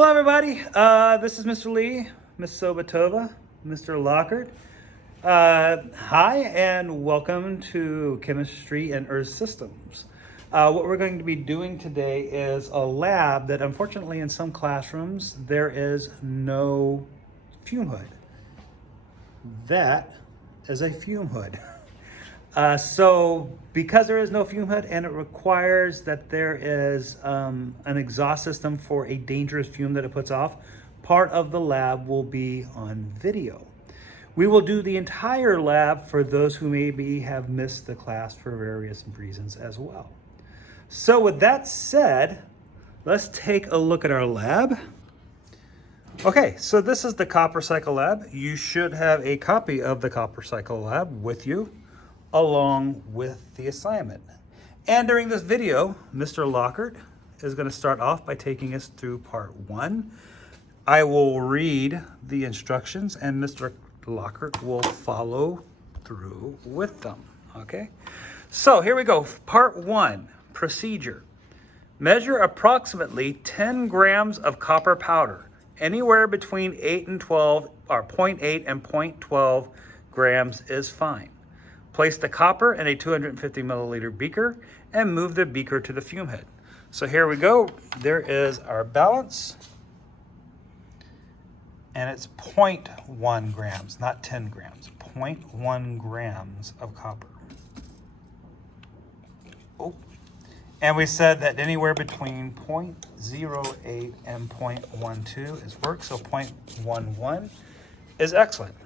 Hello, everybody. This is Mr. Lee, Ms. Sobatova, Mr. Lockhart. Hi, and welcome to Chemistry and Earth Systems. What we're going to be doing today is a lab that, unfortunately, in some classrooms, there is no fume hood. That is a fume hood. So because there is no fume hood and it requires that there is an exhaust system for a dangerous fume that it puts off, part of the lab will be on video. We will do the entire lab for those who maybe have missed the class for various reasons as well. So with that said, let's take a look at our lab. Okay, so this is the Copper Cycle Lab. You should have a copy of the Copper Cycle Lab with you, along with the assignment. And during this video, Mr. Lockhart is going to start off by taking us through part 1. I will read the instructions and Mr. Lockhart will follow through with them. Okay, so here we go. Part 1, procedure. Measure approximately 10 grams of copper powder, anywhere between 8 and 12, or 0.8 and 0.12 grams is fine. Place the copper in a 250 milliliter beaker and move the beaker to the fume head. So here we go. There is our balance. And it's 0.1 grams, not 10 grams. 0.1 grams of copper. Oh. And we said that anywhere between 0.08 and 0.12 is work. So 0.11 is excellent.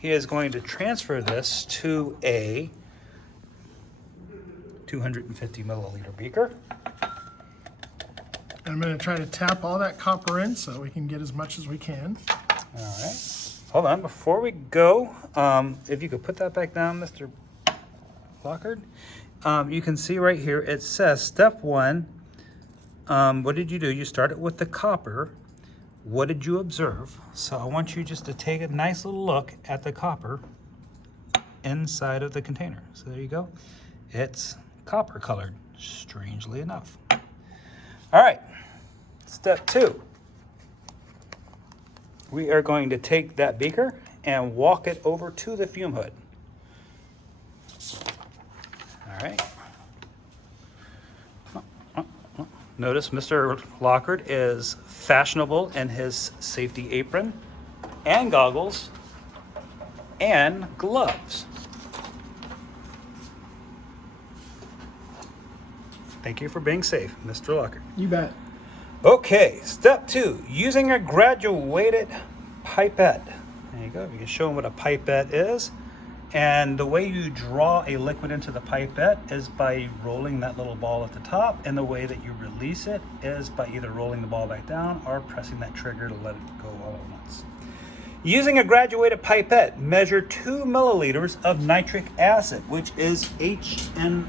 He is going to transfer this to a 250 milliliter beaker. I'm going to try to tap all that copper in so we can get as much as we can. All right. Hold on. Before we go, if you could put that back down, Mr. Lockhart. You can see right here, it says step 1. What did you do? You started with the copper. What did you observe? So I want you just to take a nice little look at the copper inside of the container. So there you go. It's copper colored, strangely enough. All right, step 2. We are going to take that beaker and walk it over to the fume hood. All right. Notice Mr. Lockhart is fashionable in his safety apron and goggles and gloves. Thank you for being safe, Mr. Lockhart. You bet. Okay, step 2, using a graduated pipette. There you go. You can show them what a pipette is. And the way you draw a liquid into the pipette is by rolling that little ball at the top, and the way that you release it is by either rolling the ball back down or pressing that trigger to let it go all at once. Using a graduated pipette, measure 2 milliliters of nitric acid, which is HNO3,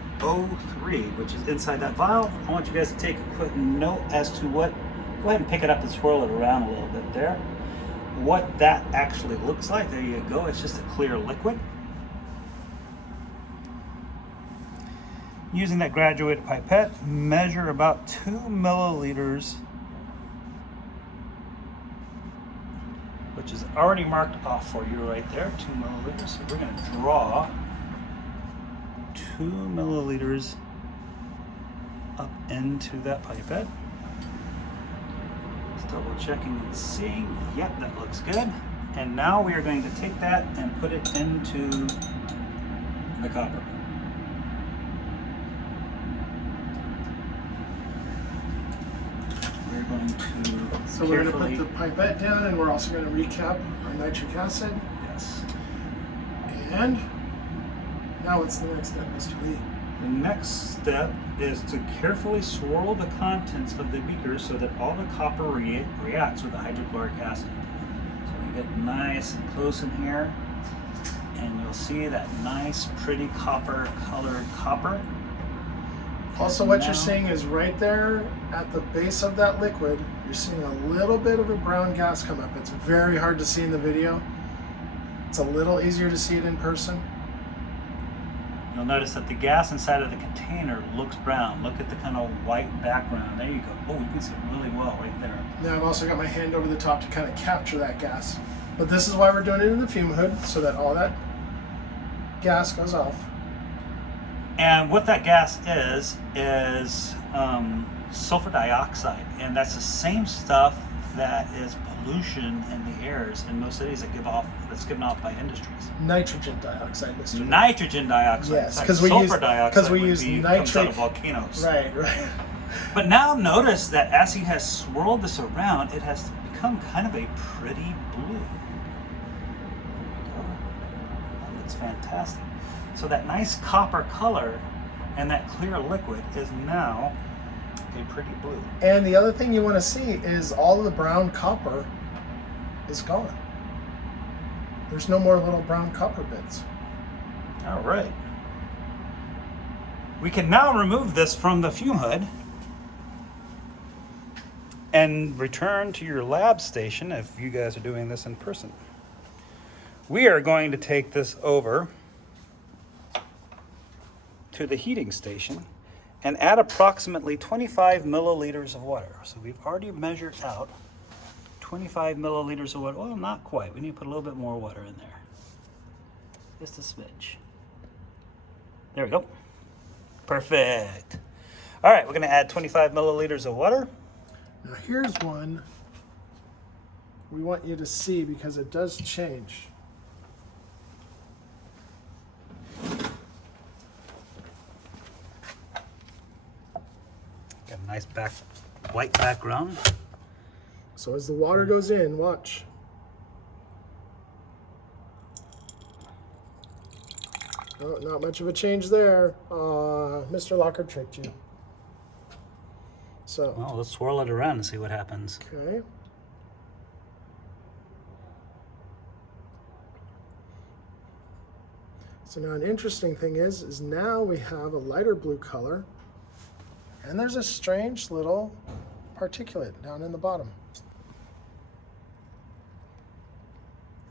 which is inside that vial. I want you guys to take a quick note as to what, go ahead and pick it up and swirl it around a little bit there, what that actually looks like. There you go. It's just a clear liquid. Using that graduated pipette, measure about 2 milliliters, which is already marked off for you right there, 2 milliliters. So we're going to draw 2 milliliters up into that pipette. Just double checking and seeing. Yep, that looks good. And now we are going to take that and put it into the copper. So we're going to put the pipette down, and we're also going to recap our nitric acid. Yes. And now what's the next step, Mr. Lee? The next step is to carefully swirl the contents of the beaker so that all the copper reacts with the hydrochloric acid. So we get nice and close in here, and you'll see that nice, pretty copper colored copper. Also, what you're seeing is right there at the base of that liquid, you're seeing a little bit of a brown gas come up. It's very hard to see in the video. It's a little easier to see it in person. you'll notice that the gas inside of the container looks brown. Look at the kind of white background. There you go. Oh, you can see it really well right there. Now I've also got my hand over the top to kind of capture that gas. But this is why we're doing it in the fume hood, so that all that gas goes off. And what that gas is sulfur dioxide, and that's the same stuff that is pollution in the airs in most cities that's given off by industries. Nitrogen dioxide, Mr. Lee. Nitrogen dioxide. Yes, because sulfur dioxide because we would use be, comes out nitric of volcanoes. Right. But now notice that as he has swirled this around, it has become kind of a pretty blue. That looks fantastic. So that nice copper color and that clear liquid is now a pretty blue. And the other thing you want to see is all of the brown copper is gone. There's no more little brown copper bits. All right. We can now remove this from the fume hood and return to your lab station if you guys are doing this in person. We are going to take this over to the heating station and add approximately 25 milliliters of water. So we've already measured out 25 milliliters of water. Well, not quite. We need to put a little bit more water in there. Just a smidge. There we go. Perfect. All right, we're going to add 25 milliliters of water. Now here's one we want you to see because it does change. Got a nice white background. So as the water goes in, watch. Oh, not much of a change there. Mr. Locker tricked you. So, Well, let's swirl it around and see what happens. okay. So now an interesting thing is now we have a lighter blue color, and there's a strange little particulate down in the bottom.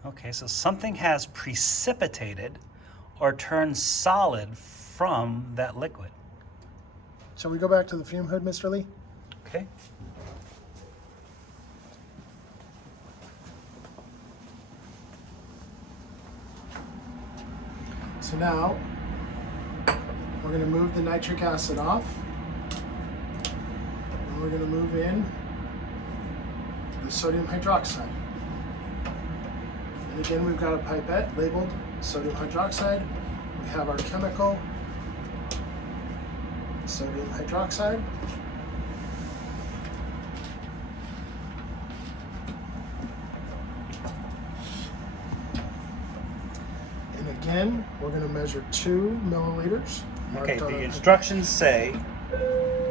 Okay, so something has precipitated or turned solid from that liquid. Shall we go back to the fume hood, Mr. Lee? Okay. So now we're going to move the nitric acid off, and we're going to move in the sodium hydroxide. And again, we've got a pipette labeled sodium hydroxide. We have our chemical sodium hydroxide. And again, we're going to measure 2 milliliters. Okay, marked on the our- instructions say,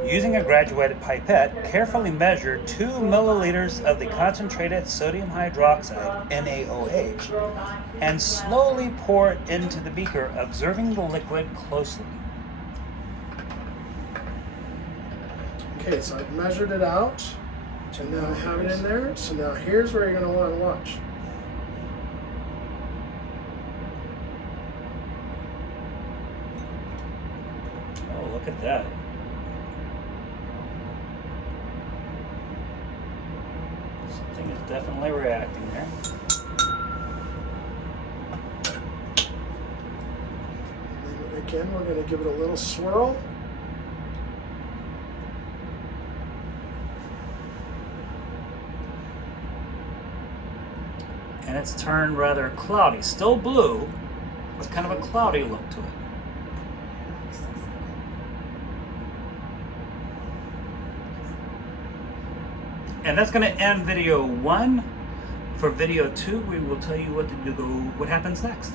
using a graduated pipette, carefully measure 2 milliliters of the concentrated sodium hydroxide, NaOH, and slowly pour it into the beaker, observing the liquid closely. Okay, so I've measured it out, and now I have it in there. So now here's where you're going to want to watch. Oh, look at that. Something is definitely reacting there. And then again, we're going to give it a little swirl. And it's turned rather cloudy. Still blue, with kind of a cloudy look to it. And that's going to end video 1. For video 2, we will tell you what happens next.